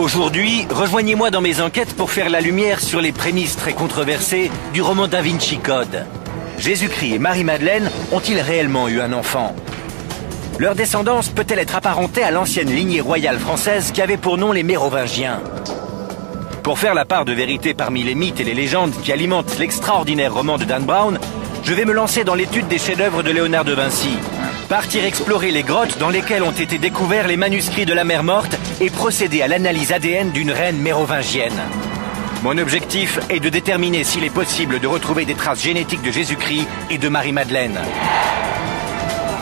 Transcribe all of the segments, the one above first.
Aujourd'hui, rejoignez-moi dans mes enquêtes pour faire la lumière sur les prémices très controversées du roman Da Vinci Code. Jésus-Christ et Marie-Madeleine ont-ils réellement eu un enfant? Leur descendance peut-elle être apparentée à l'ancienne lignée royale française qui avait pour nom les Mérovingiens? Pour faire la part de vérité parmi les mythes et les légendes qui alimentent l'extraordinaire roman de Dan Brown, je vais me lancer dans l'étude des chefs-d'œuvre de Léonard de Vinci. Partir explorer les grottes dans lesquelles ont été découverts les manuscrits de la Mère Morte et procéder à l'analyse ADN d'une reine mérovingienne. Mon objectif est de déterminer s'il est possible de retrouver des traces génétiques de Jésus-Christ et de Marie-Madeleine.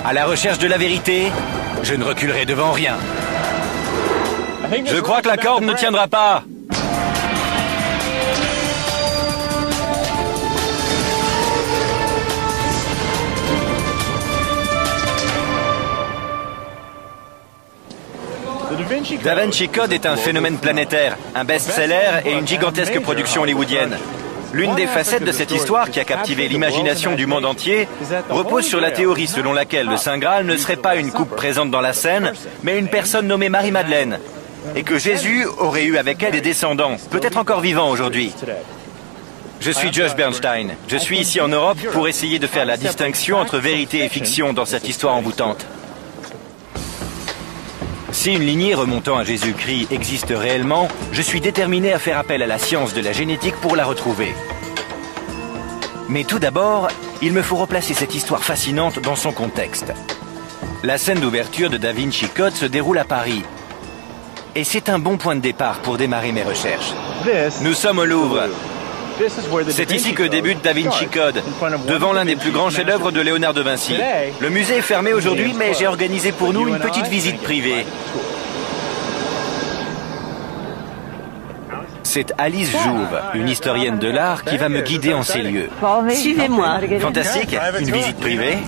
À la recherche de la vérité, je ne reculerai devant rien. Je crois que la corde ne tiendra pas. Da Vinci Code est un phénomène planétaire, un best-seller et une gigantesque production hollywoodienne. L'une des facettes de cette histoire qui a captivé l'imagination du monde entier repose sur la théorie selon laquelle le Saint Graal ne serait pas une coupe présente dans la scène, mais une personne nommée Marie-Madeleine, et que Jésus aurait eu avec elle des descendants, peut-être encore vivants aujourd'hui. Je suis Josh Bernstein. Je suis ici en Europe pour essayer de faire la distinction entre vérité et fiction dans cette histoire envoûtante. Si une lignée remontant à Jésus-Christ existe réellement, je suis déterminé à faire appel à la science de la génétique pour la retrouver. Mais tout d'abord, il me faut replacer cette histoire fascinante dans son contexte. La scène d'ouverture de Da Vinci Code se déroule à Paris. Et c'est un bon point de départ pour démarrer mes recherches. Nous sommes au Louvre. C'est ici que débute Da Vinci Code, devant l'un des plus grands chefs-d'œuvre de Léonard de Vinci. Le musée est fermé aujourd'hui, mais j'ai organisé pour nous une petite visite privée. C'est Alice Jouve, une historienne de l'art, qui va me guider en ces lieux. Suivez-moi. Fantastique, une visite privée.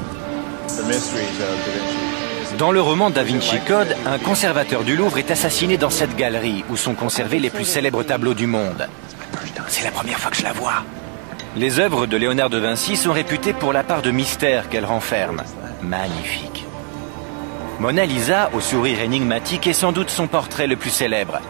Dans le roman Da Vinci Code, un conservateur du Louvre est assassiné dans cette galerie où sont conservés les plus célèbres tableaux du monde. C'est la première fois que je la vois. Les œuvres de Léonard de Vinci sont réputées pour la part de mystère qu'elles renferment. Magnifique. Mona Lisa, au sourire énigmatique, est sans doute son portrait le plus célèbre.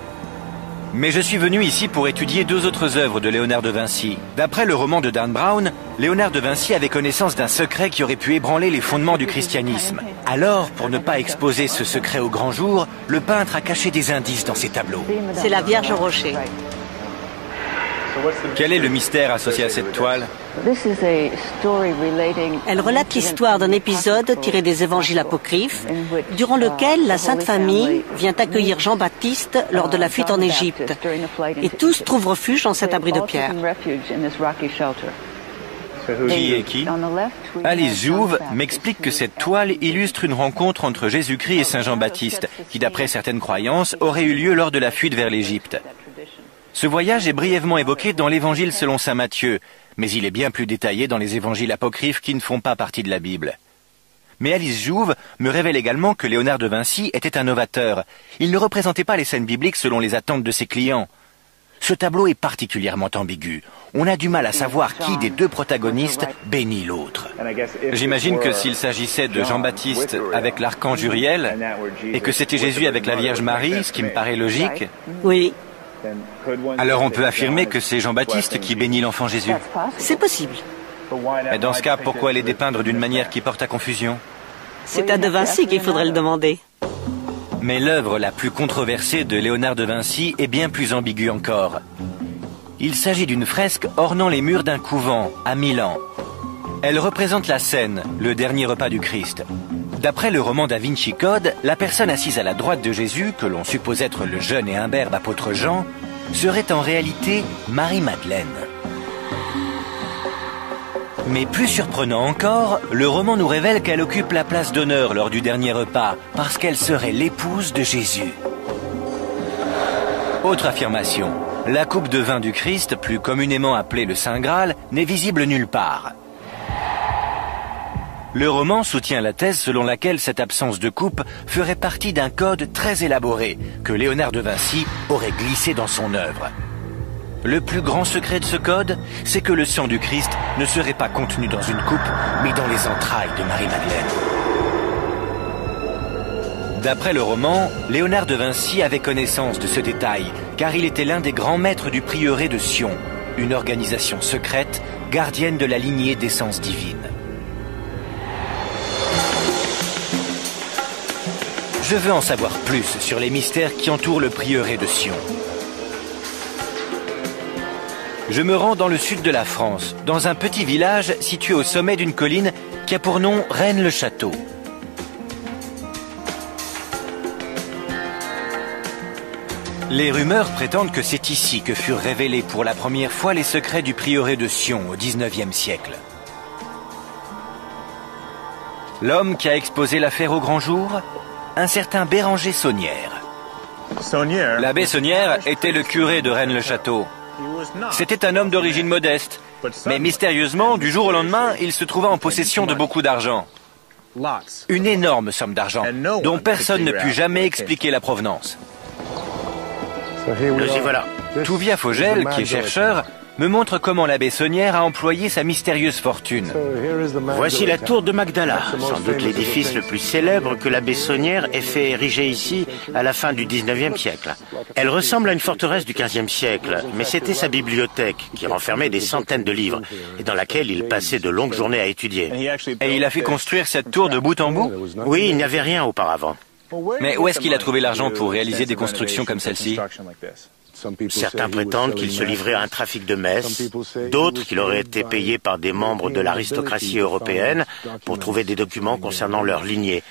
Mais je suis venu ici pour étudier deux autres œuvres de Léonard de Vinci. D'après le roman de Dan Brown, Léonard de Vinci avait connaissance d'un secret qui aurait pu ébranler les fondements du christianisme. Alors, pour ne pas exposer ce secret au grand jour, le peintre a caché des indices dans ses tableaux. C'est la Vierge au rocher. Quel est le mystère associé à cette toile? Elle relate l'histoire d'un épisode tiré des évangiles apocryphes, durant lequel la Sainte Famille vient accueillir Jean-Baptiste lors de la fuite en Égypte. Et tous trouvent refuge dans cet abri de pierre. Qui est qui? Alice Jouve m'explique que cette toile illustre une rencontre entre Jésus-Christ et Saint Jean-Baptiste, qui d'après certaines croyances aurait eu lieu lors de la fuite vers l'Égypte. Ce voyage est brièvement évoqué dans l'Évangile selon saint Matthieu, mais il est bien plus détaillé dans les évangiles apocryphes qui ne font pas partie de la Bible. Mais Alice Jouve me révèle également que Léonard de Vinci était un novateur. Il ne représentait pas les scènes bibliques selon les attentes de ses clients. Ce tableau est particulièrement ambigu. On a du mal à savoir qui des deux protagonistes bénit l'autre. J'imagine que s'il s'agissait de Jean-Baptiste avec l'archange Uriel, et que c'était Jésus avec la Vierge Marie, ce qui me paraît logique... Oui. Alors on peut affirmer que c'est Jean-Baptiste qui bénit l'enfant Jésus. C'est possible. Mais dans ce cas, pourquoi les dépeindre d'une manière qui porte à confusion? C'est à De Vinci qu'il faudrait le demander. Mais l'œuvre la plus controversée de Léonard de Vinci est bien plus ambiguë encore. Il s'agit d'une fresque ornant les murs d'un couvent à Milan. Elle représente la scène, le dernier repas du Christ. D'après le roman Da Vinci Code, la personne assise à la droite de Jésus, que l'on suppose être le jeune et imberbe apôtre Jean, serait en réalité Marie-Madeleine. Mais plus surprenant encore, le roman nous révèle qu'elle occupe la place d'honneur lors du dernier repas, parce qu'elle serait l'épouse de Jésus. Autre affirmation, la coupe de vin du Christ, plus communément appelée le Saint Graal, n'est visible nulle part. Le roman soutient la thèse selon laquelle cette absence de coupe ferait partie d'un code très élaboré que Léonard de Vinci aurait glissé dans son œuvre. Le plus grand secret de ce code, c'est que le sang du Christ ne serait pas contenu dans une coupe, mais dans les entrailles de Marie-Madeleine. D'après le roman, Léonard de Vinci avait connaissance de ce détail, car il était l'un des grands maîtres du prieuré de Sion, une organisation secrète, gardienne de la lignée d'essence divine. Je veux en savoir plus sur les mystères qui entourent le prieuré de Sion. Je me rends dans le sud de la France, dans un petit village situé au sommet d'une colline qui a pour nom Rennes-le-Château. Les rumeurs prétendent que c'est ici que furent révélés pour la première fois les secrets du prieuré de Sion au XIXe siècle. L'homme qui a exposé l'affaire au grand jour, un certain Béranger Saunière. L'abbé Saunière était le curé de Rennes-le-Château. C'était un homme d'origine modeste, mais mystérieusement, du jour au lendemain, il se trouva en possession de beaucoup d'argent. Une énorme somme d'argent, dont personne ne put jamais expliquer la provenance. Nous y voilà. Touvia Fogel, qui est chercheur, me montre comment l'abbé Saunière a employé sa mystérieuse fortune. Voici la tour de Magdala, sans doute l'édifice le plus célèbre que l'abbé Saunière ait fait ériger ici à la fin du XIXe siècle. Elle ressemble à une forteresse du XVe siècle, mais c'était sa bibliothèque qui renfermait des centaines de livres et dans laquelle il passait de longues journées à étudier. Et il a fait construire cette tour de bout en bout? Oui, il n'y avait rien auparavant. Mais où est-ce qu'il a trouvé l'argent pour réaliser des constructions comme celle-ci? Certains prétendent qu'il se livrait à un trafic de messes, d'autres qu'il aurait été payé par des membres de l'aristocratie européenne pour trouver des documents concernant leur lignée.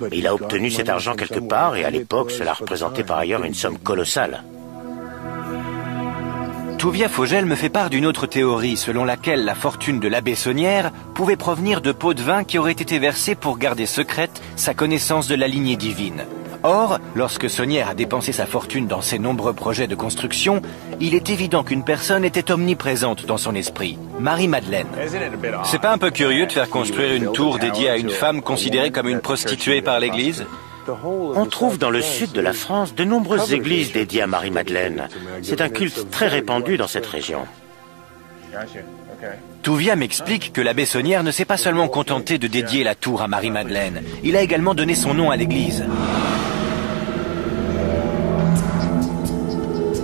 Mais il a obtenu cet argent quelque part et à l'époque, cela représentait par ailleurs une somme colossale. Touvia Fogel me fait part d'une autre théorie selon laquelle la fortune de l'abbé Saunière pouvait provenir de pots de vin qui auraient été versés pour garder secrète sa connaissance de la lignée divine. Or, lorsque Saunière a dépensé sa fortune dans ses nombreux projets de construction, il est évident qu'une personne était omniprésente dans son esprit, Marie-Madeleine. C'est pas un peu curieux de faire construire une tour dédiée à une femme considérée comme une prostituée par l'Église? On trouve dans le sud de la France de nombreuses églises dédiées à Marie-Madeleine. C'est un culte très répandu dans cette région. Touvia m'explique que l'abbé Saunière ne s'est pas seulement contenté de dédier la tour à Marie-Madeleine, il a également donné son nom à l'église.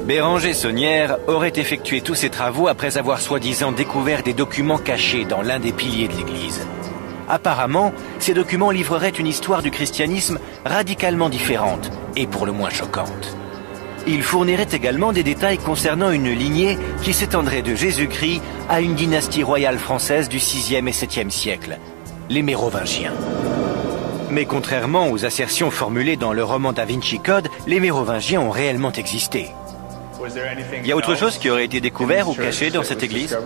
Béranger Saunière aurait effectué tous ses travaux après avoir soi-disant découvert des documents cachés dans l'un des piliers de l'église. Apparemment, ces documents livreraient une histoire du christianisme radicalement différente et pour le moins choquante. Il fournirait également des détails concernant une lignée qui s'étendrait de Jésus-Christ à une dynastie royale française du 6e et 7e siècle, les Mérovingiens. Mais contrairement aux assertions formulées dans le roman Da Vinci Code, les Mérovingiens ont réellement existé. Il y a autre chose qui aurait été découvert ou caché dans cette église?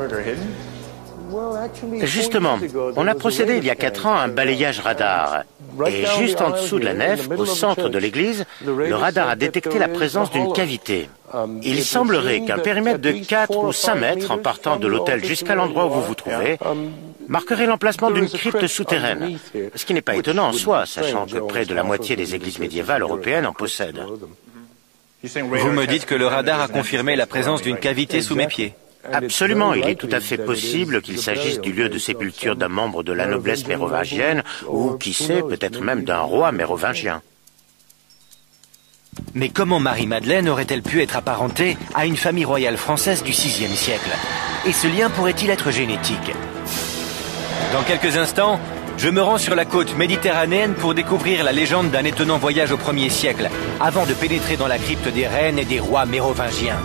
Justement, on a procédé il y a 4 ans à un balayage radar. Et juste en dessous de la nef, au centre de l'église, le radar a détecté la présence d'une cavité. Il semblerait qu'un périmètre de 4 ou 5 mètres en partant de l'autel jusqu'à l'endroit où vous vous trouvez marquerait l'emplacement d'une crypte souterraine. Ce qui n'est pas étonnant en soi, sachant que près de la moitié des églises médiévales européennes en possèdent. Vous me dites que le radar a confirmé la présence d'une cavité sous mes pieds? Absolument, il est tout à fait possible qu'il s'agisse du lieu de sépulture d'un membre de la noblesse mérovingienne ou, qui sait, peut-être même d'un roi mérovingien. Mais comment Marie-Madeleine aurait-elle pu être apparentée à une famille royale française du 6e siècle? Et ce lien pourrait-il être génétique? Dans quelques instants, je me rends sur la côte méditerranéenne pour découvrir la légende d'un étonnant voyage au 1er siècle, avant de pénétrer dans la crypte des reines et des rois mérovingiens.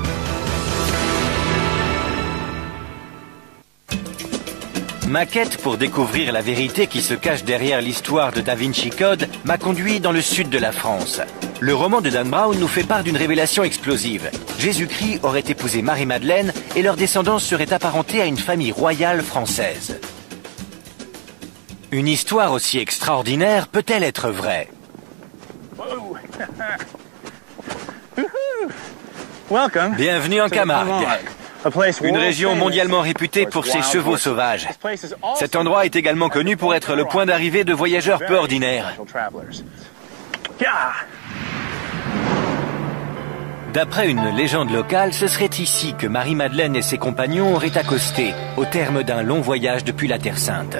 Ma quête pour découvrir la vérité qui se cache derrière l'histoire de Da Vinci Code m'a conduit dans le sud de la France. Le roman de Dan Brown nous fait part d'une révélation explosive. Jésus-Christ aurait épousé Marie-Madeleine et leur descendance serait apparentée à une famille royale française. Une histoire aussi extraordinaire peut-elle être vraie? Bienvenue en Camargue. Une région mondialement réputée pour ses chevaux sauvages. Cet endroit est également connu pour être le point d'arrivée de voyageurs peu ordinaires. D'après une légende locale, ce serait ici que Marie-Madeleine et ses compagnons auraient accosté, au terme d'un long voyage depuis la Terre Sainte.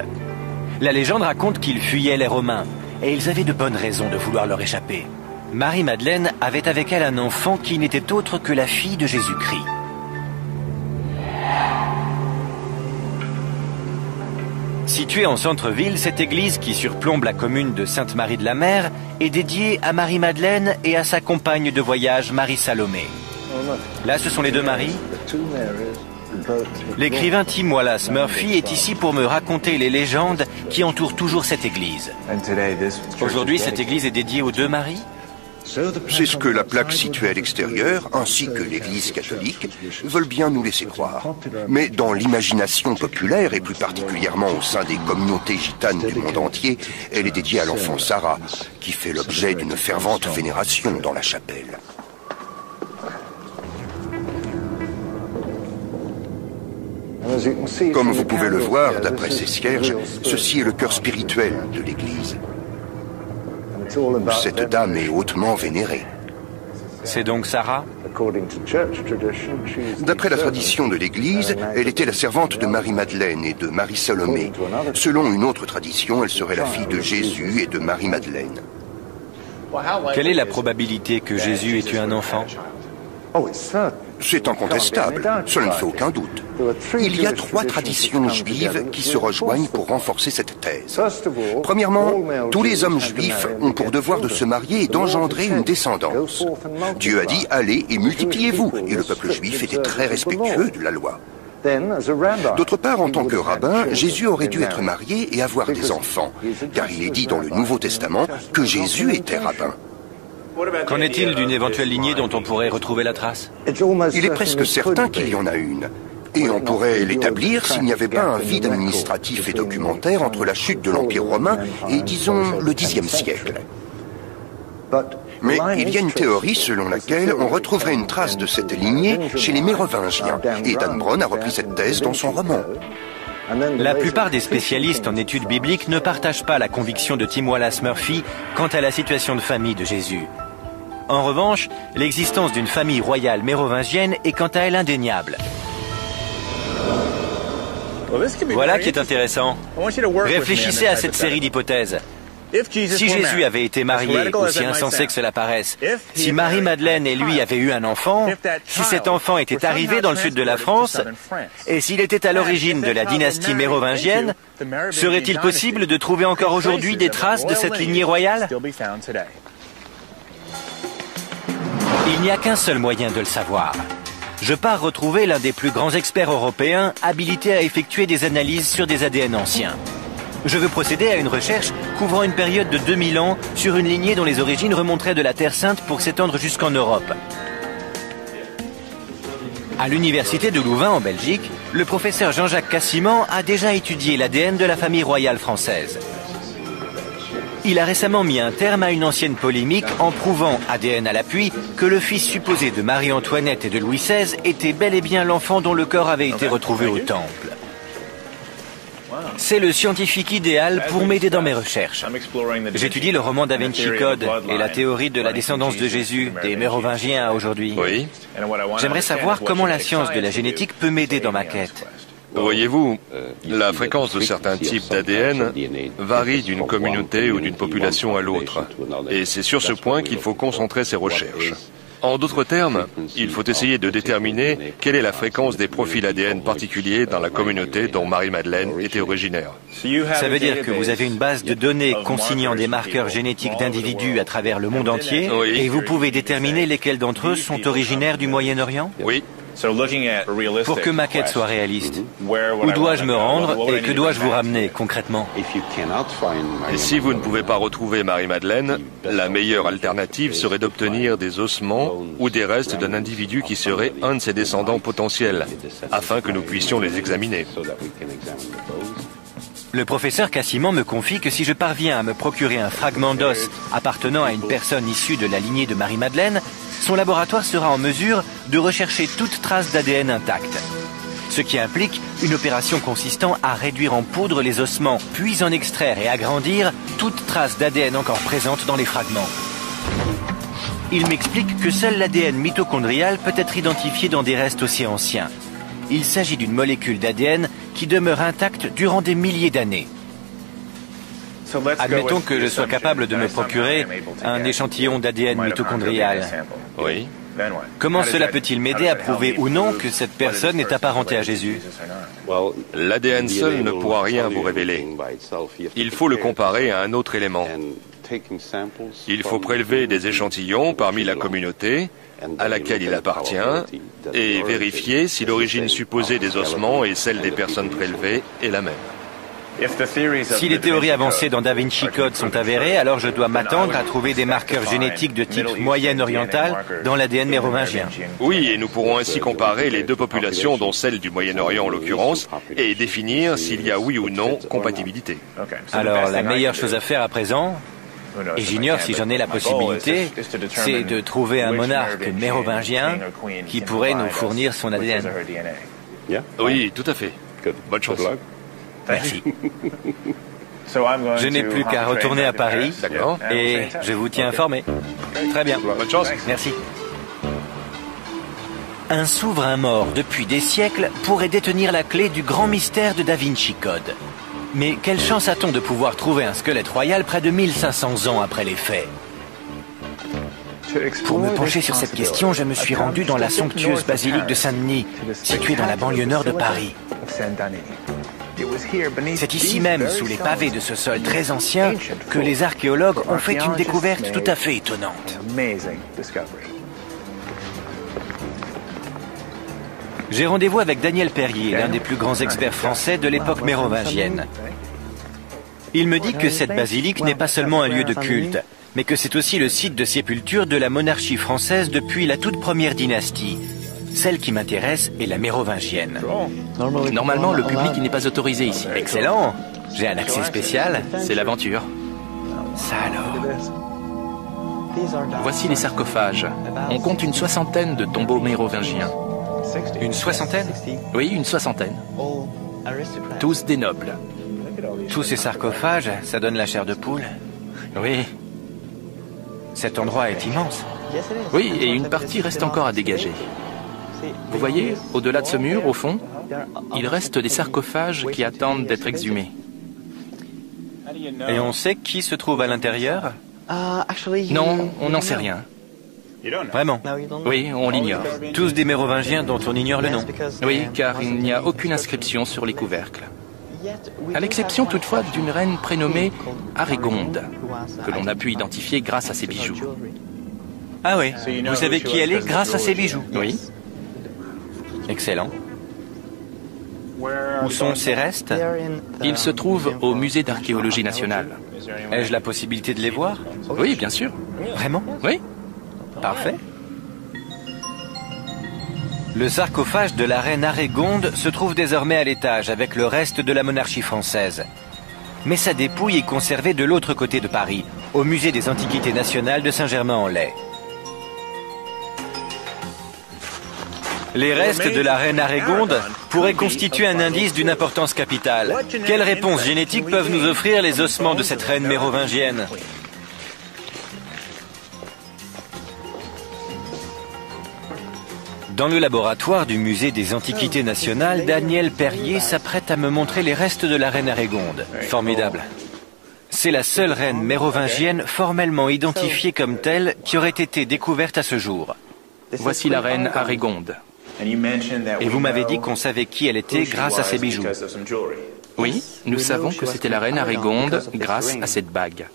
La légende raconte qu'ils fuyaient les Romains, et ils avaient de bonnes raisons de vouloir leur échapper. Marie-Madeleine avait avec elle un enfant qui n'était autre que la fille de Jésus-Christ. Située en centre-ville, cette église qui surplombe la commune de Sainte-Marie-de-la-Mer est dédiée à Marie-Madeleine et à sa compagne de voyage Marie-Salomé. Là, ce sont les deux Maries. L'écrivain Tim Wallace Murphy est ici pour me raconter les légendes qui entourent toujours cette église. Aujourd'hui, cette église est dédiée aux deux Maries? C'est ce que la plaque située à l'extérieur, ainsi que l'Église catholique, veulent bien nous laisser croire. Mais dans l'imagination populaire, et plus particulièrement au sein des communautés gitanes du monde entier, elle est dédiée à l'enfant Sarah, qui fait l'objet d'une fervente vénération dans la chapelle. Comme vous pouvez le voir, d'après ces cierges, ceci est le cœur spirituel de l'Église. Cette dame est hautement vénérée. C'est donc Sarah? D'après la tradition de l'Église, elle était la servante de Marie-Madeleine et de Marie-Salomé. Selon une autre tradition, elle serait la fille de Jésus et de Marie-Madeleine. Quelle est la probabilité que Jésus ait eu un enfant? C'est incontestable, cela ne fait aucun doute. Il y a 3 traditions juives qui se rejoignent pour renforcer cette thèse. Premièrement, tous les hommes juifs ont pour devoir de se marier et d'engendrer une descendance. Dieu a dit « Allez et multipliez-vous » et le peuple juif était très respectueux de la loi. D'autre part, en tant que rabbin, Jésus aurait dû être marié et avoir des enfants, car il est dit dans le Nouveau Testament que Jésus était rabbin. Qu'en est-il d'une éventuelle lignée dont on pourrait retrouver la trace? Il est presque certain qu'il y en a une. Et on pourrait l'établir s'il n'y avait pas un vide administratif et documentaire entre la chute de l'Empire romain et, disons, le Xe siècle. Mais il y a une théorie selon laquelle on retrouverait une trace de cette lignée chez les Mérovingiens, et Dan Brown a repris cette thèse dans son roman. La plupart des spécialistes en études bibliques ne partagent pas la conviction de Tim Wallace Murphy quant à la situation de famille de Jésus. En revanche, l'existence d'une famille royale mérovingienne est quant à elle indéniable. Voilà qui est intéressant. Réfléchissez à cette série d'hypothèses. Si Jésus avait été marié, aussi insensé que cela paraisse, si Marie-Madeleine et lui avaient eu un enfant, si cet enfant était arrivé dans le sud de la France, et s'il était à l'origine de la dynastie mérovingienne, serait-il possible de trouver encore aujourd'hui des traces de cette lignée royale? Il n'y a qu'un seul moyen de le savoir. Je pars retrouver l'un des plus grands experts européens habilités à effectuer des analyses sur des ADN anciens. Je veux procéder à une recherche couvrant une période de 2000 ans sur une lignée dont les origines remonteraient de la Terre Sainte pour s'étendre jusqu'en Europe. À l'université de Louvain en Belgique, le professeur Jean-Jacques Cassiman a déjà étudié l'ADN de la famille royale française. Il a récemment mis un terme à une ancienne polémique en prouvant, ADN à l'appui, que le fils supposé de Marie-Antoinette et de Louis XVI était bel et bien l'enfant dont le corps avait été retrouvé au temple. C'est le scientifique idéal pour m'aider dans mes recherches. J'étudie le roman Da Vinci Code et la théorie de la descendance de Jésus, des Mérovingiens à aujourd'hui. Oui. J'aimerais savoir comment la science de la génétique peut m'aider dans ma quête. Voyez-vous, la fréquence de certains types d'ADN varie d'une communauté ou d'une population à l'autre. Et c'est sur ce point qu'il faut concentrer ses recherches. En d'autres termes, il faut essayer de déterminer quelle est la fréquence des profils ADN particuliers dans la communauté dont Marie-Madeleine était originaire. Ça veut dire que vous avez une base de données consignant des marqueurs génétiques d'individus à travers le monde entier, Oui. et vous pouvez déterminer lesquels d'entre eux sont originaires du Moyen-Orient? Oui. Pour que ma quête soit réaliste, où dois-je me rendre et que dois-je vous ramener concrètement? Et si vous ne pouvez pas retrouver Marie-Madeleine, la meilleure alternative serait d'obtenir des ossements ou des restes d'un individu qui serait un de ses descendants potentiels, afin que nous puissions les examiner. Le professeur Cassiman me confie que si je parviens à me procurer un fragment d'os appartenant à une personne issue de la lignée de Marie-Madeleine, son laboratoire sera en mesure de rechercher toute trace d'ADN intacte. Ce qui implique une opération consistant à réduire en poudre les ossements, puis en extraire et agrandir toute trace d'ADN encore présente dans les fragments. Il m'explique que seul l'ADN mitochondrial peut être identifié dans des restes aussi anciens. Il s'agit d'une molécule d'ADN qui demeure intacte durant des milliers d'années. Admettons que je sois capable de me procurer un échantillon d'ADN mitochondrial. Oui. Comment cela peut-il m'aider à prouver ou non que cette personne est apparentée à Jésus? L'ADN seul ne pourra rien vous révéler. Il faut le comparer à un autre élément. Il faut prélever des échantillons parmi la communauté à laquelle il appartient et vérifier si l'origine supposée des ossements et celle des personnes prélevées est la même. Si les théories avancées dans Da Vinci Code sont avérées, alors je dois m'attendre à trouver des marqueurs génétiques de type moyen-oriental dans l'ADN mérovingien. Oui, et nous pourrons ainsi comparer les deux populations, dont celle du Moyen-Orient en l'occurrence, et définir s'il y a oui ou non compatibilité. Alors la meilleure chose à faire à présent, et j'ignore si j'en ai la possibilité, c'est de trouver un monarque mérovingien qui pourrait nous fournir son ADN. Oui, tout à fait. Bonne chance. Merci. Je n'ai plus qu'à retourner à Paris. D'accord. Et je vous tiens informé. Très bien. Bonne chance. Merci. Un souverain mort depuis des siècles pourrait détenir la clé du grand mystère de Da Vinci Code. Mais quelle chance a-t-on de pouvoir trouver un squelette royal près de 1500 ans après les faits? Pour me pencher sur cette question, je me suis rendu dans la somptueuse basilique de Saint-Denis, située dans la banlieue nord de Paris. C'est ici même, sous les pavés de ce sol très ancien, que les archéologues ont fait une découverte tout à fait étonnante. J'ai rendez-vous avec Daniel Perrier, l'un des plus grands experts français de l'époque mérovingienne. Il me dit que cette basilique n'est pas seulement un lieu de culte, mais que c'est aussi le site de sépulture de la monarchie française depuis la toute première dynastie. Celle qui m'intéresse est la mérovingienne. Normalement, le public n'est pas autorisé ici. Excellent. J'ai un accès spécial. C'est l'aventure. Ça alors. Voici les sarcophages. On compte une soixantaine de tombeaux mérovingiens. Une soixantaine? Oui, une soixantaine. Tous des nobles. Tous ces sarcophages, ça donne la chair de poule. Oui. Cet endroit est immense. Oui, et une partie reste encore à dégager. Vous voyez, au-delà de ce mur, au fond, il reste des sarcophages qui attendent d'être exhumés. Et on sait qui se trouve à l'intérieur? Non, on n'en sait rien. Vraiment? Oui, on l'ignore. Tous des mérovingiens dont on ignore le nom. Oui, car il n'y a aucune inscription sur les couvercles. À l'exception toutefois d'une reine prénommée Arégonde, que l'on a pu identifier grâce à ses bijoux. Ah oui, vous savez qui elle est grâce à ses bijoux? Oui. Excellent. Où sont ces restes? Ils se trouvent au musée d'archéologie nationale. Ai-je la possibilité de les voir? Oui, bien sûr. Vraiment? Oui. Parfait. Le sarcophage de la reine Arégonde se trouve désormais à l'étage avec le reste de la monarchie française. Mais sa dépouille est conservée de l'autre côté de Paris, au musée des Antiquités nationales de Saint-Germain-en-Laye. Les restes de la reine Arégonde pourraient constituer un indice d'une importance capitale. Quelles réponses génétiques peuvent nous offrir les ossements de cette reine mérovingienne? Dans le laboratoire du musée des Antiquités nationales, Daniel Perrier s'apprête à me montrer les restes de la reine Arégonde. Formidable. C'est la seule reine mérovingienne formellement identifiée comme telle qui aurait été découverte à ce jour. Voici la reine Arégonde. Et vous m'avez dit qu'on savait qui elle était grâce à ses bijoux. Oui, nous savons que c'était la reine Arégonde grâce à cette bague.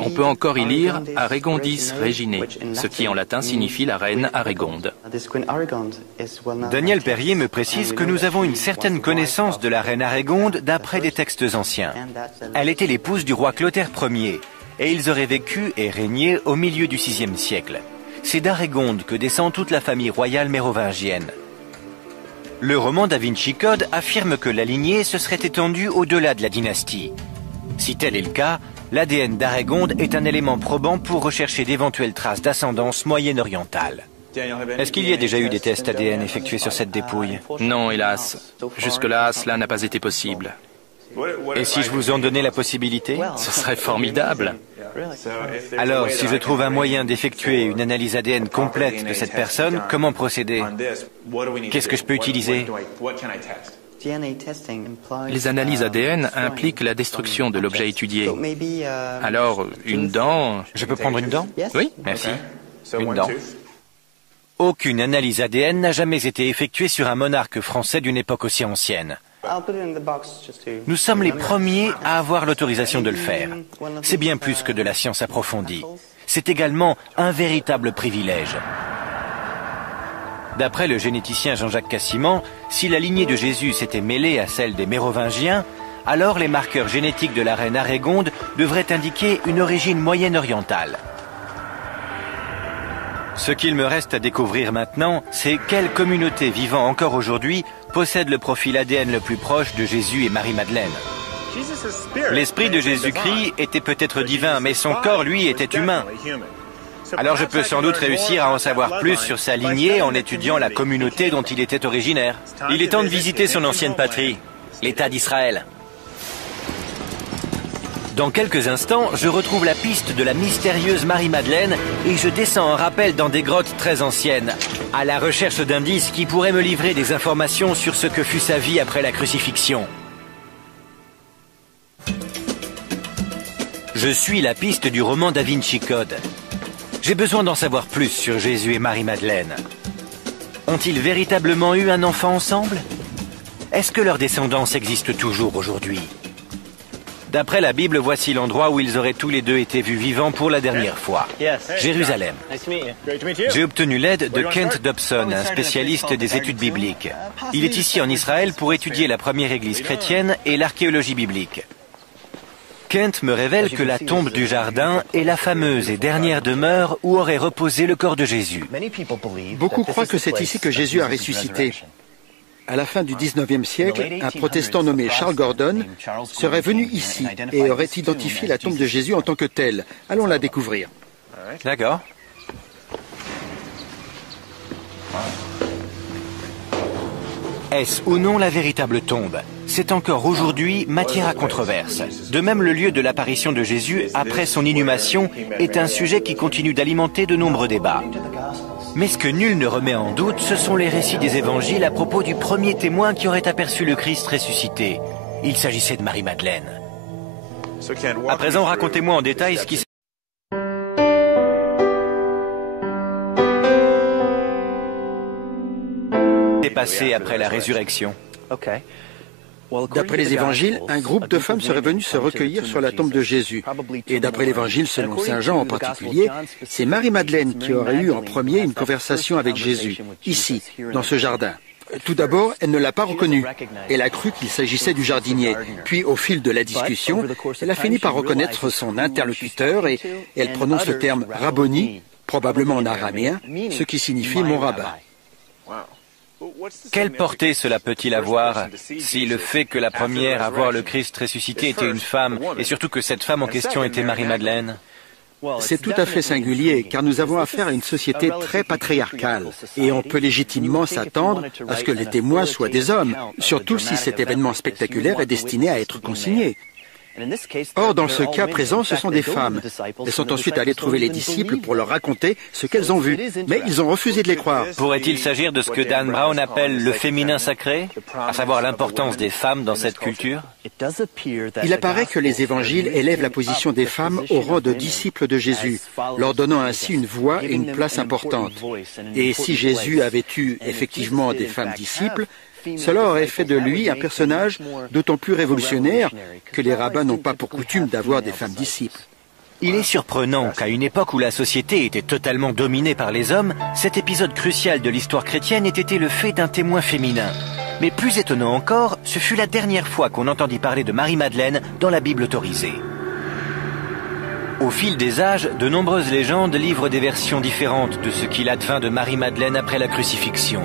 On peut encore y lire Aregondis Reginae, ce qui en latin signifie la reine Arégonde. Daniel Perrier me précise que nous avons une certaine connaissance de la reine Arégonde d'après des textes anciens. Elle était l'épouse du roi Clotaire Ier, et ils auraient vécu et régné au milieu du VIe siècle. C'est d'Arégonde que descend toute la famille royale mérovingienne. Le roman Da Vinci Code affirme que la lignée se serait étendue au-delà de la dynastie. Si tel est le cas, l'ADN d'Arégonde est un élément probant pour rechercher d'éventuelles traces d'ascendance moyen-orientale. Est-ce qu'il y a déjà eu des tests ADN effectués sur cette dépouille? Non, hélas. Jusque-là, cela n'a pas été possible. Et si je vous en donnais la possibilité? Ce serait formidable. Alors, si je trouve un moyen d'effectuer une analyse ADN complète de cette personne, comment procéder? Qu'est-ce que je peux utiliser? Les analyses ADN impliquent la destruction de l'objet étudié. Alors, une dent... Je peux prendre une dent? Oui, merci. Une dent. Aucune analyse ADN n'a jamais été effectuée sur un monarque français d'une époque aussi ancienne. Nous sommes les premiers à avoir l'autorisation de le faire. C'est bien plus que de la science approfondie. C'est également un véritable privilège. D'après le généticien Jean-Jacques Cassiman, si la lignée de Jésus s'était mêlée à celle des Mérovingiens, alors les marqueurs génétiques de la reine Arégonde devraient indiquer une origine moyenne-orientale. Ce qu'il me reste à découvrir maintenant, c'est quelle communauté vivant encore aujourd'hui possède le profil ADN le plus proche de Jésus et Marie-Madeleine. L'esprit de Jésus-Christ était peut-être divin, mais son corps, lui, était humain. Alors je peux sans doute réussir à en savoir plus sur sa lignée en étudiant la communauté dont il était originaire. Il est temps de visiter son ancienne patrie, l'État d'Israël. Dans quelques instants, je retrouve la piste de la mystérieuse Marie-Madeleine et je descends en rappel dans des grottes très anciennes, à la recherche d'indices qui pourraient me livrer des informations sur ce que fut sa vie après la crucifixion. Je suis la piste du roman Da Vinci Code. J'ai besoin d'en savoir plus sur Jésus et Marie-Madeleine. Ont-ils véritablement eu un enfant ensemble? Est-ce que leur descendance existe toujours aujourd'hui? D'après la Bible, voici l'endroit où ils auraient tous les deux été vus vivants pour la dernière fois. Jérusalem. J'ai obtenu l'aide de Kent Dobson, un spécialiste des études bibliques. Il est ici en Israël pour étudier la première église chrétienne et l'archéologie biblique. Kent me révèle que la tombe du jardin est la fameuse et dernière demeure où aurait reposé le corps de Jésus. Beaucoup croient que c'est ici que Jésus a ressuscité. À la fin du 19e siècle, un protestant nommé Charles Gordon serait venu ici et aurait identifié la tombe de Jésus en tant que telle. Allons la découvrir. D'accord. Est-ce ou non la véritable tombe? C'est encore aujourd'hui matière à controverse. De même, le lieu de l'apparition de Jésus après son inhumation est un sujet qui continue d'alimenter de nombreux débats. Mais ce que nul ne remet en doute, ce sont les récits des évangiles à propos du premier témoin qui aurait aperçu le Christ ressuscité. Il s'agissait de Marie-Madeleine. À présent, racontez-moi en détail ce qui s'est passé après la résurrection. D'après les évangiles, un groupe de femmes serait venu se recueillir sur la tombe de Jésus. Et d'après l'évangile selon Saint Jean en particulier, c'est Marie-Madeleine qui aurait eu en premier une conversation avec Jésus, ici, dans ce jardin. Tout d'abord, elle ne l'a pas reconnu. Elle a cru qu'il s'agissait du jardinier. Puis, au fil de la discussion, elle a fini par reconnaître son interlocuteur et elle prononce le terme « rabboni », probablement en araméen, ce qui signifie « mon rabbin ». Quelle portée cela peut-il avoir si le fait que la première à voir le Christ ressuscité était une femme, et surtout que cette femme en question était Marie-Madeleine? C'est tout à fait singulier, car nous avons affaire à une société très patriarcale, et on peut légitimement s'attendre à ce que les témoins soient des hommes, surtout si cet événement spectaculaire est destiné à être consigné. Or, dans ce cas présent, ce sont des femmes. Elles sont ensuite allées trouver les disciples pour leur raconter ce qu'elles ont vu, mais ils ont refusé de les croire. Pourrait-il s'agir de ce que Dan Brown appelle le féminin sacré, à savoir l'importance des femmes dans cette culture? Il apparaît que les évangiles élèvent la position des femmes au rang de disciples de Jésus, leur donnant ainsi une voix et une place importante. Et si Jésus avait eu effectivement des femmes disciples, cela aurait fait de lui un personnage d'autant plus révolutionnaire que les rabbins n'ont pas pour coutume d'avoir des femmes disciples. Il est surprenant qu'à une époque où la société était totalement dominée par les hommes, cet épisode crucial de l'histoire chrétienne ait été le fait d'un témoin féminin. Mais plus étonnant encore, ce fut la dernière fois qu'on entendit parler de Marie-Madeleine dans la Bible autorisée. Au fil des âges, de nombreuses légendes livrent des versions différentes de ce qu'il advint de Marie-Madeleine après la crucifixion.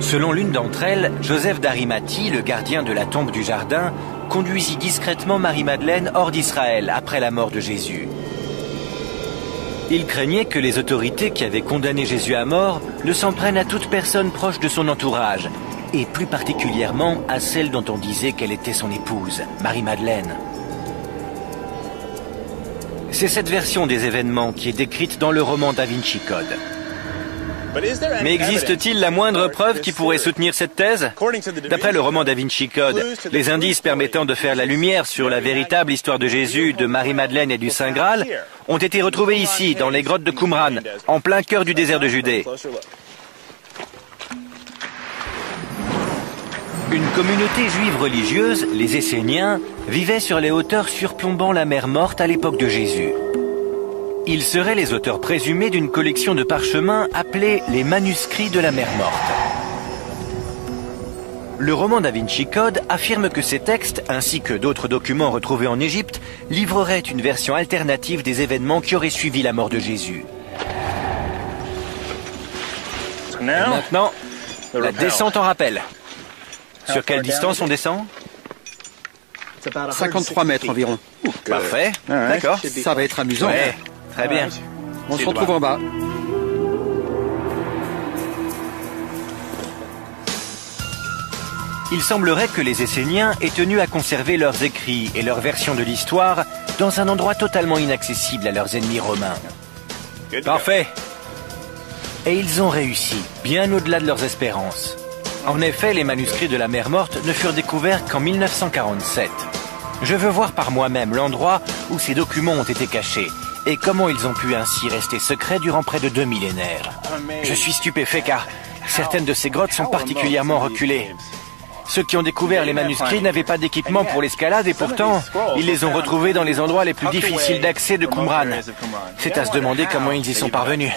Selon l'une d'entre elles, Joseph d'Arimathie, le gardien de la tombe du jardin, conduisit discrètement Marie-Madeleine hors d'Israël après la mort de Jésus. Il craignait que les autorités qui avaient condamné Jésus à mort ne s'en prennent à toute personne proche de son entourage, et plus particulièrement à celle dont on disait qu'elle était son épouse, Marie-Madeleine. C'est cette version des événements qui est décrite dans le roman Da Vinci Code. Mais existe-t-il la moindre preuve qui pourrait soutenir cette thèse? D'après le roman Da Vinci Code, les indices permettant de faire la lumière sur la véritable histoire de Jésus, de Marie-Madeleine et du Saint Graal ont été retrouvés ici, dans les grottes de Qumran, en plein cœur du désert de Judée. Une communauté juive religieuse, les Esséniens, vivait sur les hauteurs surplombant la mer Morte à l'époque de Jésus. Ils seraient les auteurs présumés d'une collection de parchemins appelée les manuscrits de la mer Morte. Le roman Da Vinci Code affirme que ces textes, ainsi que d'autres documents retrouvés en Égypte, livreraient une version alternative des événements qui auraient suivi la mort de Jésus. Et maintenant, la descente en rappel. Sur quelle distance on descend? 53 mètres environ. Parfait, d'accord. Ça va être amusant. Ouais, très bien. On se retrouve en bas. Il semblerait que les Esséniens aient tenu à conserver leurs écrits et leur version de l'histoire dans un endroit totalement inaccessible à leurs ennemis romains. Parfait. Et ils ont réussi, bien au-delà de leurs espérances. En effet, les manuscrits de la mer Morte ne furent découverts qu'en 1947. Je veux voir par moi-même l'endroit où ces documents ont été cachés et comment ils ont pu ainsi rester secrets durant près de 2 millénaires. Je suis stupéfait car certaines de ces grottes sont particulièrement reculées. Ceux qui ont découvert les manuscrits n'avaient pas d'équipement pour l'escalade et pourtant, ils les ont retrouvés dans les endroits les plus difficiles d'accès de Qumran. C'est à se demander comment ils y sont parvenus.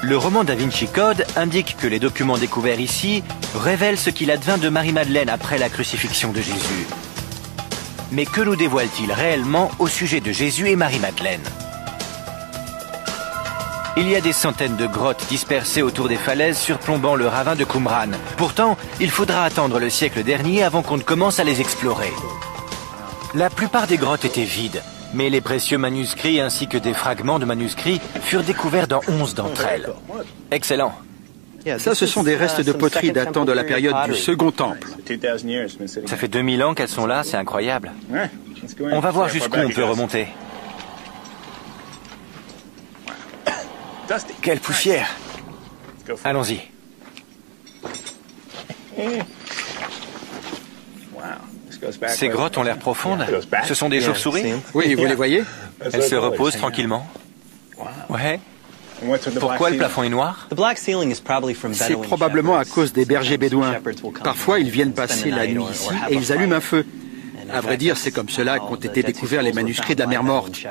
Le roman Da Vinci Code indique que les documents découverts ici révèlent ce qu'il advint de Marie-Madeleine après la crucifixion de Jésus. Mais que nous dévoile-t-il réellement au sujet de Jésus et Marie-Madeleine? Il y a des centaines de grottes dispersées autour des falaises surplombant le ravin de Qumran. Pourtant, il faudra attendre le siècle dernier avant qu'on ne commence à les explorer. La plupart des grottes étaient vides. Mais les précieux manuscrits ainsi que des fragments de manuscrits furent découverts dans 11 d'entre elles. Excellent. Ça, ce sont des restes de poterie datant de la période du Second Temple. Ça fait 2000 ans qu'elles sont là, c'est incroyable. On va voir jusqu'où on peut remonter. Quelle poussière! Allons-y. Ces grottes ont l'air profondes. Ce sont des chauves-souris? Oui, vous les voyez? Elles se reposent tranquillement. Ouais. Pourquoi le plafond est noir? C'est probablement à cause des bergers bédouins. Parfois, ils viennent passer la nuit ici et ils allument un feu. À vrai dire, c'est comme cela qu'ont été découverts les manuscrits de la mer Morte.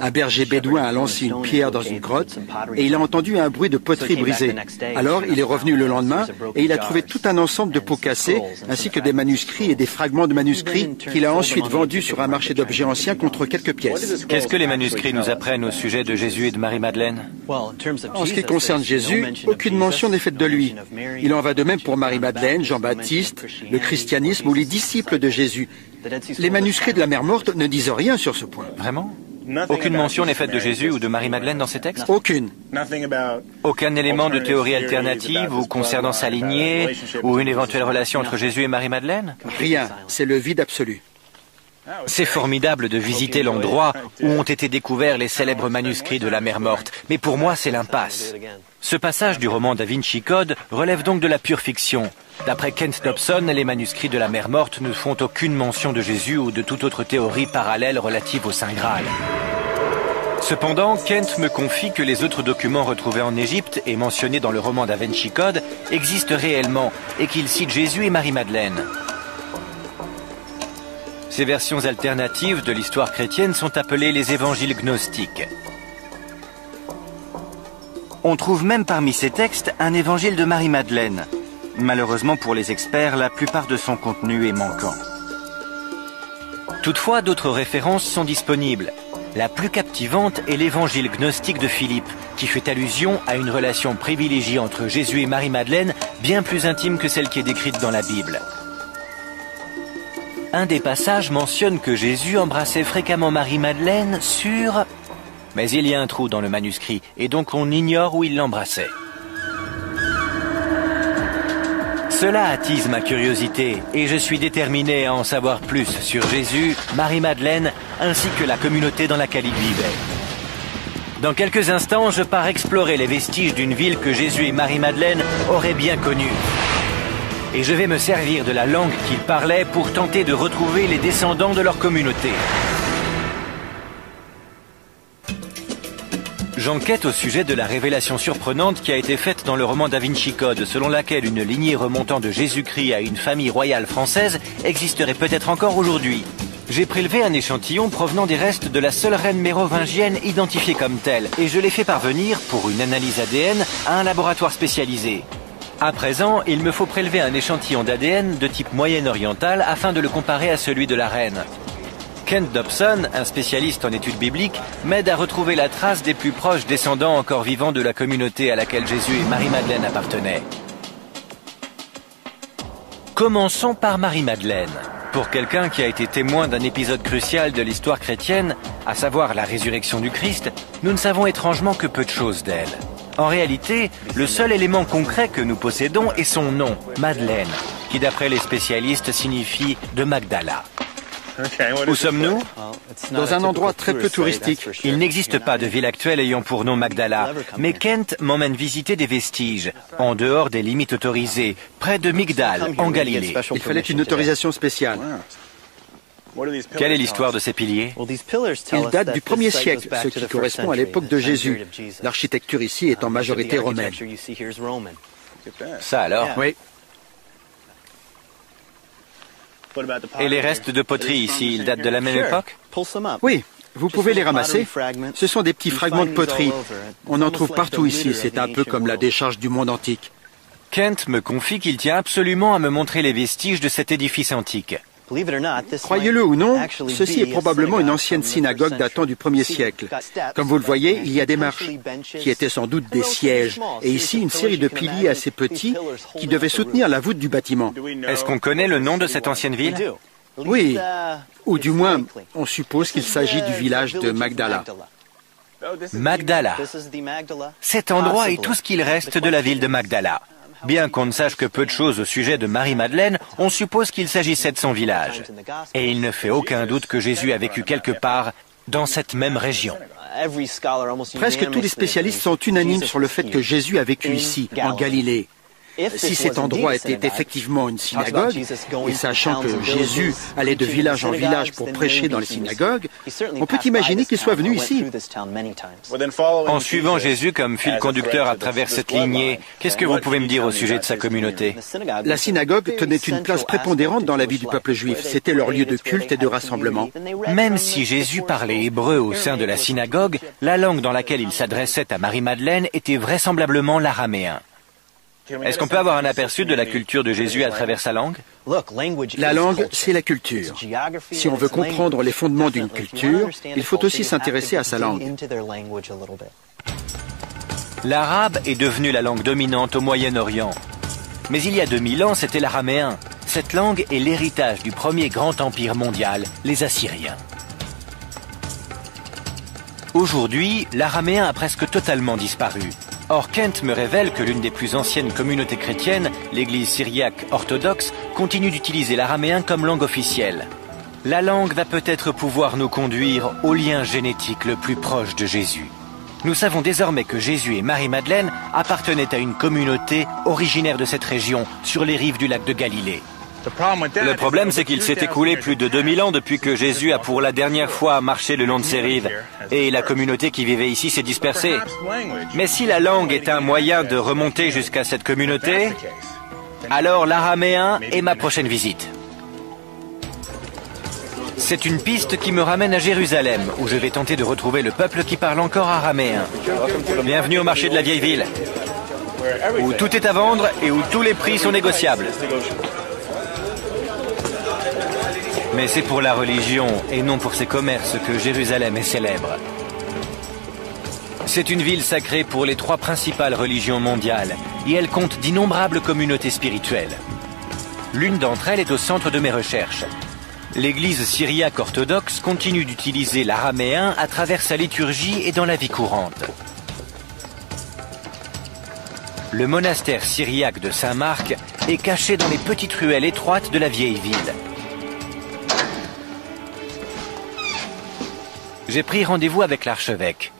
Un berger bédouin a lancé une pierre dans une grotte et il a entendu un bruit de poterie brisée. Alors, il est revenu le lendemain et il a trouvé tout un ensemble de pots cassés ainsi que des manuscrits et des fragments de manuscrits qu'il a ensuite vendus sur un marché d'objets anciens contre quelques pièces. Qu'est-ce que les manuscrits nous apprennent au sujet de Jésus et de Marie-Madeleine? En ce qui concerne Jésus, aucune mention n'est faite de lui. Il en va de même pour Marie-Madeleine, Jean-Baptiste, le christianisme ou les disciples de Jésus. Les manuscrits de la mer Morte ne disent rien sur ce point. Vraiment? Aucune mention n'est faite de Jésus ou de Marie-Madeleine dans ces textes? Aucune. Aucun élément de théorie alternative ou concernant sa lignée ou une éventuelle relation entre Jésus et Marie-Madeleine? Rien. C'est le vide absolu. C'est formidable de visiter l'endroit où ont été découverts les célèbres manuscrits de la mer Morte, mais pour moi c'est l'impasse. Ce passage du roman Da Vinci Code relève donc de la pure fiction. D'après Kent Dobson, les manuscrits de la mer Morte ne font aucune mention de Jésus ou de toute autre théorie parallèle relative au Saint Graal. Cependant, Kent me confie que les autres documents retrouvés en Égypte et mentionnés dans le roman Da Vinci Code existent réellement et qu'ils citent Jésus et Marie-Madeleine. Ces versions alternatives de l'histoire chrétienne sont appelées les évangiles gnostiques. On trouve même parmi ces textes un évangile de Marie-Madeleine. Malheureusement pour les experts, la plupart de son contenu est manquant. Toutefois, d'autres références sont disponibles. La plus captivante est l'évangile gnostique de Philippe, qui fait allusion à une relation privilégiée entre Jésus et Marie-Madeleine, bien plus intime que celle qui est décrite dans la Bible. Un des passages mentionne que Jésus embrassait fréquemment Marie-Madeleine sur... Mais il y a un trou dans le manuscrit, et donc on ignore où il l'embrassait. Cela attise ma curiosité, et je suis déterminé à en savoir plus sur Jésus, Marie-Madeleine, ainsi que la communauté dans laquelle il vivait. Dans quelques instants, je pars explorer les vestiges d'une ville que Jésus et Marie-Madeleine auraient bien connue. Et je vais me servir de la langue qu'ils parlaient pour tenter de retrouver les descendants de leur communauté. J'enquête au sujet de la révélation surprenante qui a été faite dans le roman Da Vinci Code, selon laquelle une lignée remontant de Jésus-Christ à une famille royale française existerait peut-être encore aujourd'hui. J'ai prélevé un échantillon provenant des restes de la seule reine mérovingienne identifiée comme telle, et je l'ai fait parvenir, pour une analyse ADN, à un laboratoire spécialisé. À présent, il me faut prélever un échantillon d'ADN de type moyen-oriental afin de le comparer à celui de la reine. Kent Dobson, un spécialiste en études bibliques, m'aide à retrouver la trace des plus proches descendants encore vivants de la communauté à laquelle Jésus et Marie-Madeleine appartenaient. Commençons par Marie-Madeleine. Pour quelqu'un qui a été témoin d'un épisode crucial de l'histoire chrétienne, à savoir la résurrection du Christ, nous ne savons étrangement que peu de choses d'elle. En réalité, le seul élément concret que nous possédons est son nom, Madeleine, qui d'après les spécialistes signifie « de Magdala ». Où sommes-nous? Dans un endroit très peu touristique. Il n'existe pas de ville actuelle ayant pour nom Magdala, mais Kent m'emmène visiter des vestiges, en dehors des limites autorisées, près de Migdal, en Galilée. Il fallait une autorisation spéciale. Quelle est l'histoire de ces piliers? Ils datent du 1er siècle, ce qui correspond à l'époque de Jésus. L'architecture ici est en majorité romaine. Ça alors? Oui. Et les restes de poterie ici, ils datent de la même époque? Oui, vous pouvez les ramasser. Ce sont des petits fragments de poterie. On en trouve partout ici, c'est un peu comme la décharge du monde antique. Kent me confie qu'il tient absolument à me montrer les vestiges de cet édifice antique. Croyez-le ou non, ceci est probablement une ancienne synagogue datant du 1er siècle. Comme vous le voyez, il y a des marches, qui étaient sans doute des sièges, et ici une série de piliers assez petits qui devaient soutenir la voûte du bâtiment. Est-ce qu'on connaît le nom de cette ancienne ville? Oui, ou du moins, on suppose qu'il s'agit du village de Magdala. Magdala. Cet endroit est tout ce qu'il reste de la ville de Magdala. Bien qu'on ne sache que peu de choses au sujet de Marie-Madeleine, on suppose qu'il s'agissait de son village. Et il ne fait aucun doute que Jésus a vécu quelque part dans cette même région. Presque tous les spécialistes sont unanimes sur le fait que Jésus a vécu ici, en Galilée. Si cet endroit était effectivement une synagogue, et sachant que Jésus allait de village en village pour prêcher dans les synagogues, on peut imaginer qu'il soit venu ici. En suivant Jésus comme fil conducteur à travers cette lignée, qu'est-ce que vous pouvez me dire au sujet de sa communauté? La synagogue tenait une place prépondérante dans la vie du peuple juif. C'était leur lieu de culte et de rassemblement. Même si Jésus parlait hébreu au sein de la synagogue, la langue dans laquelle il s'adressait à Marie-Madeleine était vraisemblablement l'araméen. Est-ce qu'on peut avoir un aperçu de la culture de Jésus à travers sa langue? La langue, c'est la culture. Si on veut comprendre les fondements d'une culture, il faut aussi s'intéresser à sa langue. L'arabe est devenu la langue dominante au Moyen-Orient. Mais il y a 2000 ans, c'était l'araméen. Cette langue est l'héritage du premier grand empire mondial, les Assyriens. Aujourd'hui, l'araméen a presque totalement disparu. Or, Kent me révèle que l'une des plus anciennes communautés chrétiennes, l'église syriaque orthodoxe, continue d'utiliser l'araméen comme langue officielle. La langue va peut-être pouvoir nous conduire au lien génétique le plus proche de Jésus. Nous savons désormais que Jésus et Marie-Madeleine appartenaient à une communauté originaire de cette région, sur les rives du lac de Galilée. Le problème, c'est qu'il s'est écoulé plus de 2000 ans depuis que Jésus a pour la dernière fois marché le long de ces rives, et la communauté qui vivait ici s'est dispersée. Mais si la langue est un moyen de remonter jusqu'à cette communauté, alors l'araméen est ma prochaine visite. C'est une piste qui me ramène à Jérusalem, où je vais tenter de retrouver le peuple qui parle encore araméen. Bienvenue au marché de la vieille ville, où tout est à vendre et où tous les prix sont négociables. Mais c'est pour la religion et non pour ses commerces que Jérusalem est célèbre. C'est une ville sacrée pour les 3 principales religions mondiales et elle compte d'innombrables communautés spirituelles. L'une d'entre elles est au centre de mes recherches. L'église syriaque orthodoxe continue d'utiliser l'araméen à travers sa liturgie et dans la vie courante. Le monastère syriaque de Saint-Marc est caché dans les petites ruelles étroites de la vieille ville. J'ai pris rendez-vous avec l'archevêque.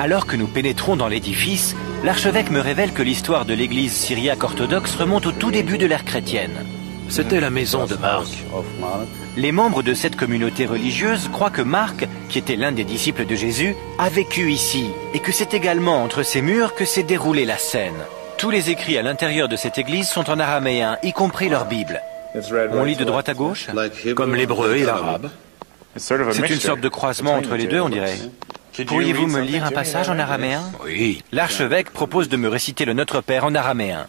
Alors que nous pénétrons dans l'édifice, l'archevêque me révèle que l'histoire de l'église syriaque orthodoxe remonte au tout début de l'ère chrétienne. C'était la maison de Marc. Les membres de cette communauté religieuse croient que Marc, qui était l'un des disciples de Jésus, a vécu ici et que c'est également entre ces murs que s'est déroulée la scène. Tous les écrits à l'intérieur de cette église sont en araméen, y compris leur Bible. On lit de droite à gauche? Comme l'hébreu et l'arabe. C'est une sorte de croisement entre les deux, on dirait. Pourriez-vous me lire un passage en araméen? Oui. L'archevêque propose de me réciter le Notre Père en araméen.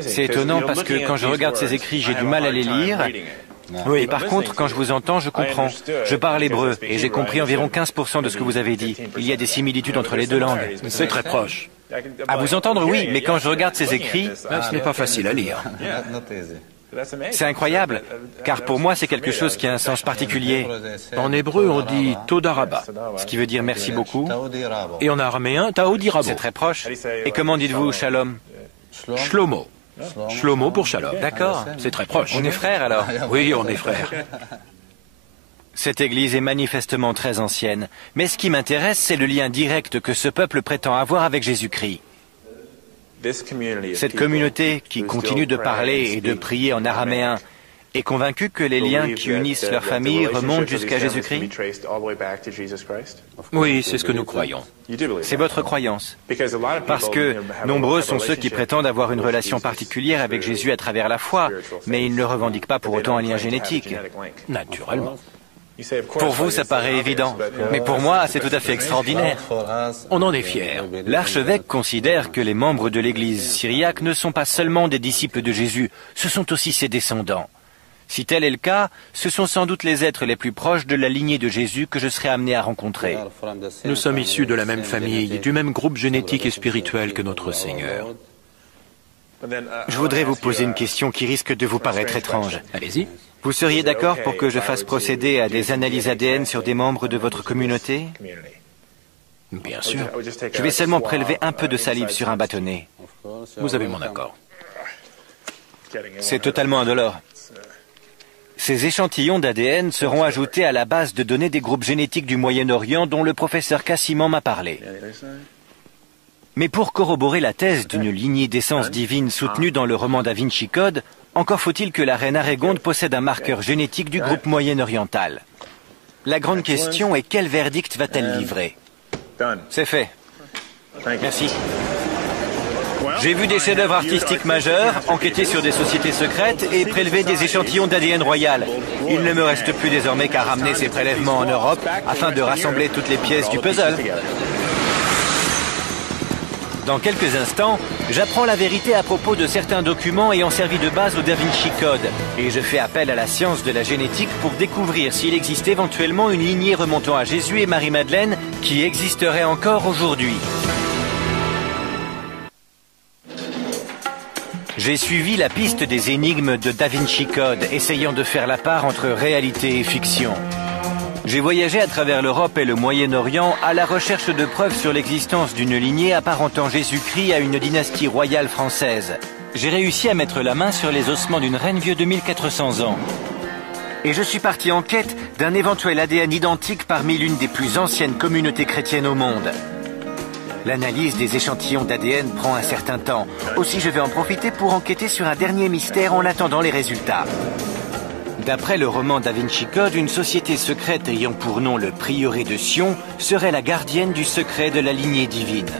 C'est étonnant parce que quand je regarde ces écrits, j'ai du mal à les lire. Oui, par contre, quand je vous entends, je comprends. Je parle hébreu et j'ai compris environ 15% de ce que vous avez dit. Il y a des similitudes entre les deux langues. C'est très proche. À vous entendre, oui, mais quand je regarde ces écrits, Ce n'est pas facile à lire. c'est incroyable, car pour moi, c'est quelque chose qui a un sens particulier. En hébreu, on dit Todaraba. Ce qui veut dire merci beaucoup. Et en araméen, Taodirabo. C'est très proche. Et comment dites-vous shalom? Shlomo. Shlomo pour Shalom. D'accord. C'est très proche. On est frères alors? Oui, on est frères. Cette église est manifestement très ancienne, mais ce qui m'intéresse, c'est le lien direct que ce peuple prétend avoir avec Jésus-Christ. Cette communauté qui continue de parler et de prier en araméen est convaincue que les liens qui unissent leurs familles remontent jusqu'à Jésus-Christ? Oui, c'est ce que nous croyons. C'est votre croyance. Parce que nombreux sont ceux qui prétendent avoir une relation particulière avec Jésus à travers la foi, mais ils ne revendiquent pas pour autant un lien génétique. Naturellement. Pour vous, ça paraît évident, mais pour moi, c'est tout à fait extraordinaire. On en est fiers. L'archevêque considère que les membres de l'église syriaque ne sont pas seulement des disciples de Jésus, ce sont aussi ses descendants. Si tel est le cas, ce sont sans doute les êtres les plus proches de la lignée de Jésus que je serai amené à rencontrer. Nous sommes issus de la même famille, du même groupe génétique et spirituel que notre Seigneur. Je voudrais vous poser une question qui risque de vous paraître étrange. Allez-y. Vous seriez d'accord pour que je fasse procéder à des analyses ADN sur des membres de votre communauté? Bien sûr. Je vais seulement prélever un peu de salive sur un bâtonnet. Vous avez mon accord. C'est totalement indolore. Ces échantillons d'ADN seront ajoutés à la base de données des groupes génétiques du Moyen-Orient dont le professeur Cassiman m'a parlé. Mais pour corroborer la thèse d'une lignée d'essence divine soutenue dans le roman Da Vinci Code, encore faut-il que la reine Arégonde possède un marqueur génétique du groupe moyen-oriental. La grande question est quel verdict va-t-elle livrer? C'est fait. Merci. J'ai vu des chefs-d'œuvre artistiques majeurs, enquêter sur des sociétés secrètes et prélever des échantillons d'ADN royal. Il ne me reste plus désormais qu'à ramener ces prélèvements en Europe afin de rassembler toutes les pièces du puzzle. Dans quelques instants, j'apprends la vérité à propos de certains documents ayant servi de base au Da Vinci Code. Et je fais appel à la science de la génétique pour découvrir s'il existe éventuellement une lignée remontant à Jésus et Marie-Madeleine qui existerait encore aujourd'hui. J'ai suivi la piste des énigmes de Da Vinci Code, essayant de faire la part entre réalité et fiction. J'ai voyagé à travers l'Europe et le Moyen-Orient à la recherche de preuves sur l'existence d'une lignée apparentant Jésus-Christ à une dynastie royale française. J'ai réussi à mettre la main sur les ossements d'une reine vieux de 1400 ans. Et je suis parti en quête d'un éventuel ADN identique parmi l'une des plus anciennes communautés chrétiennes au monde. L'analyse des échantillons d'ADN prend un certain temps. Aussi, je vais en profiter pour enquêter sur un dernier mystère en attendant les résultats. D'après le roman Da Vinci Code, une société secrète ayant pour nom le prieuré de Sion serait la gardienne du secret de la lignée divine.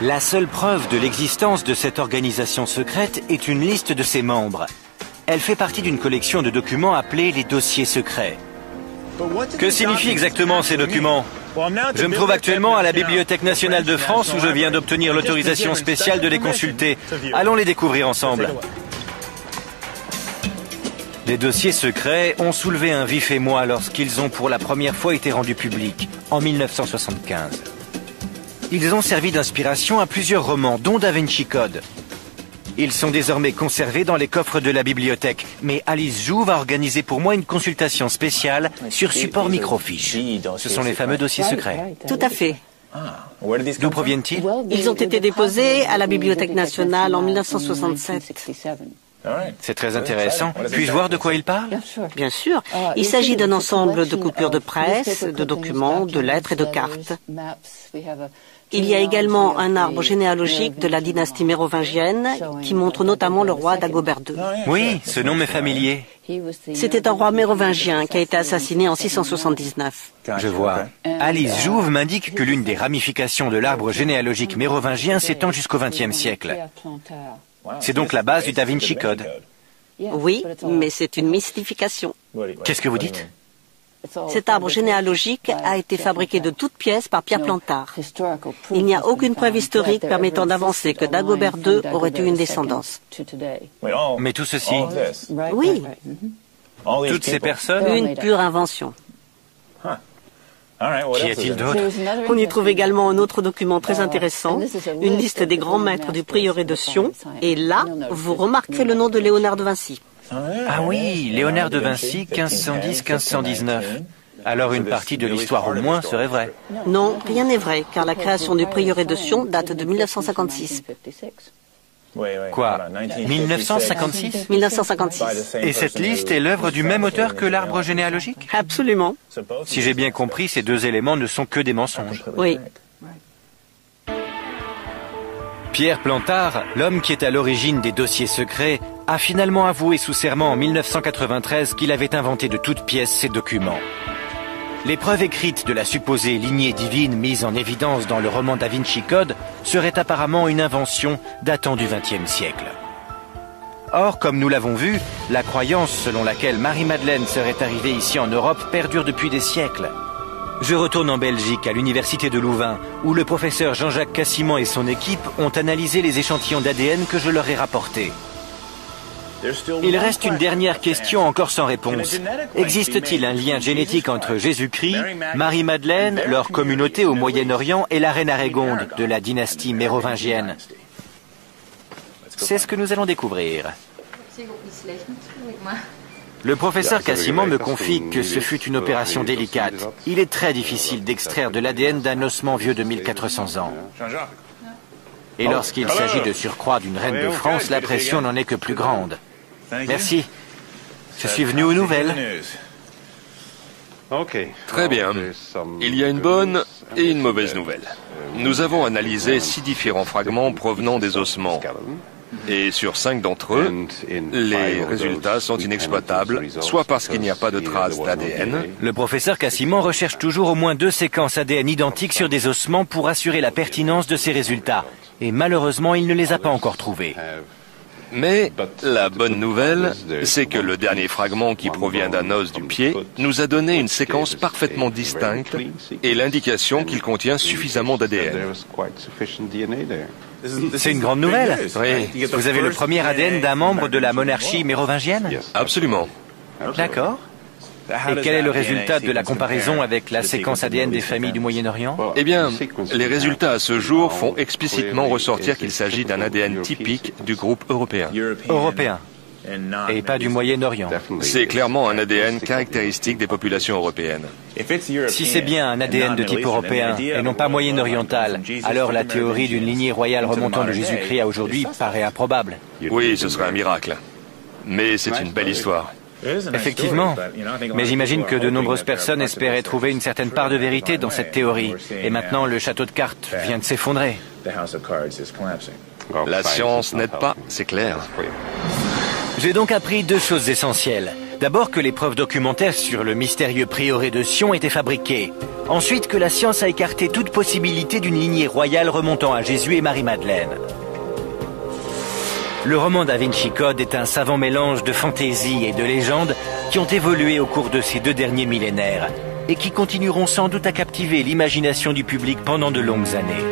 La seule preuve de l'existence de cette organisation secrète est une liste de ses membres. Elle fait partie d'une collection de documents appelés les dossiers secrets. Que signifient exactement ces documents ? Je me trouve actuellement à la Bibliothèque nationale de France où je viens d'obtenir l'autorisation spéciale de les consulter. Allons les découvrir ensemble. Les dossiers secrets ont soulevé un vif émoi lorsqu'ils ont pour la première fois été rendus publics, en 1975. Ils ont servi d'inspiration à plusieurs romans, dont Da Vinci Code. Ils sont désormais conservés dans les coffres de la bibliothèque. Mais Alice Jouve a organisé pour moi une consultation spéciale sur support microfiche. Ce sont les fameux dossiers secrets. Tout à fait. D'où proviennent-ils? Ils ont été déposés à la Bibliothèque nationale en 1967. C'est très intéressant. Puis-je voir de quoi il parle? Bien sûr. Il s'agit d'un ensemble de coupures de presse, de documents, de lettres et de cartes. Il y a également un arbre généalogique de la dynastie mérovingienne qui montre notamment le roi Dagobert II. Oui, ce nom m'est familier. C'était un roi mérovingien qui a été assassiné en 679. Je vois. Alice Jouve m'indique que l'une des ramifications de l'arbre généalogique mérovingien s'étend jusqu'au XXe siècle. C'est donc la base du Da Vinci Code. Oui, mais c'est une mystification. Qu'est-ce que vous dites? Cet arbre généalogique a été fabriqué de toutes pièces par Pierre Plantard. Il n'y a aucune preuve historique permettant d'avancer que Dagobert II aurait eu une descendance. Mais tout ceci, Oui, toutes ces personnes, une pure invention. qu'y a-t-il d'autre? On y trouve également un autre document très intéressant, une liste des grands maîtres du prieuré de Sion. Et là, vous remarquerez le nom de Léonard de Vinci. Ah oui, Léonard de Vinci, 1510-1519. Alors une partie de l'histoire au moins serait vraie. Non, rien n'est vrai, car la création du prieuré de Sion date de 1956. Quoi, 1956? 1956. Et cette liste est l'œuvre du même auteur que l'arbre généalogique? Absolument. Si j'ai bien compris, ces deux éléments ne sont que des mensonges. Oui. Pierre Plantard, l'homme qui est à l'origine des dossiers secrets, a finalement avoué sous serment en 1993 qu'il avait inventé de toutes pièces ces documents. Les preuves écrites de la supposée lignée divine mise en évidence dans le roman Da Vinci Code seraient apparemment une invention datant du XXe siècle. Or, comme nous l'avons vu, la croyance selon laquelle Marie-Madeleine serait arrivée ici en Europe perdure depuis des siècles. Je retourne en Belgique, à l'université de Louvain, où le professeur Jean-Jacques Cassimant et son équipe ont analysé les échantillons d'ADN que je leur ai rapportés. Il reste une dernière question encore sans réponse. Existe-t-il un lien génétique entre Jésus-Christ, Marie-Madeleine, leur communauté au Moyen-Orient et la reine Arégonde de la dynastie mérovingienne? C'est ce que nous allons découvrir. Le professeur Cassimant me confie que ce fut une opération délicate. Il est très difficile d'extraire de l'ADN d'un ossement vieux de 1400 ans. Et lorsqu'il s'agit de surcroît d'une reine de France, la pression n'en est que plus grande. Merci. Je suis venu aux nouvelles. Très bien. Il y a une bonne et une mauvaise nouvelle. Nous avons analysé 6 différents fragments provenant des ossements. Et sur 5 d'entre eux, les résultats sont inexploitables, soit parce qu'il n'y a pas de traces d'ADN. Le professeur Cassimant recherche toujours au moins 2 séquences ADN identiques sur des ossements pour assurer la pertinence de ces résultats. Et malheureusement, il ne les a pas encore trouvés. Mais la bonne nouvelle, c'est que le dernier fragment qui provient d'un os du pied nous a donné une séquence parfaitement distincte et l'indication qu'il contient suffisamment d'ADN. C'est une grande nouvelle. Oui. Vous avez le premier ADN d'un membre de la monarchie mérovingienne? Absolument. D'accord. Et quel est le résultat de la comparaison avec la séquence ADN des familles du Moyen-Orient? Eh bien, les résultats à ce jour font explicitement ressortir qu'il s'agit d'un ADN typique du groupe européen. Européen. Et pas du Moyen-Orient. C'est clairement un ADN caractéristique des populations européennes. Si c'est bien un ADN de type européen et non pas moyen-oriental, alors la théorie d'une lignée royale remontant de Jésus-Christ à aujourd'hui paraît improbable. Oui, ce serait un miracle. Mais c'est une belle histoire. Effectivement. Mais j'imagine que de nombreuses personnes espéraient trouver une certaine part de vérité dans cette théorie. Et maintenant, le château de cartes vient de s'effondrer. La science n'aide pas, c'est clair. J'ai donc appris 2 choses essentielles. D'abord que les preuves documentaires sur le mystérieux prieuré de Sion étaient fabriquées. Ensuite que la science a écarté toute possibilité d'une lignée royale remontant à Jésus et Marie-Madeleine. Le roman Da Vinci Code est un savant mélange de fantaisie et de légendes qui ont évolué au cours de ces 2 derniers millénaires et qui continueront sans doute à captiver l'imagination du public pendant de longues années.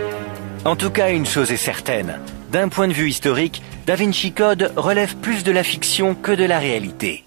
En tout cas, une chose est certaine. D'un point de vue historique, Da Vinci Code relève plus de la fiction que de la réalité.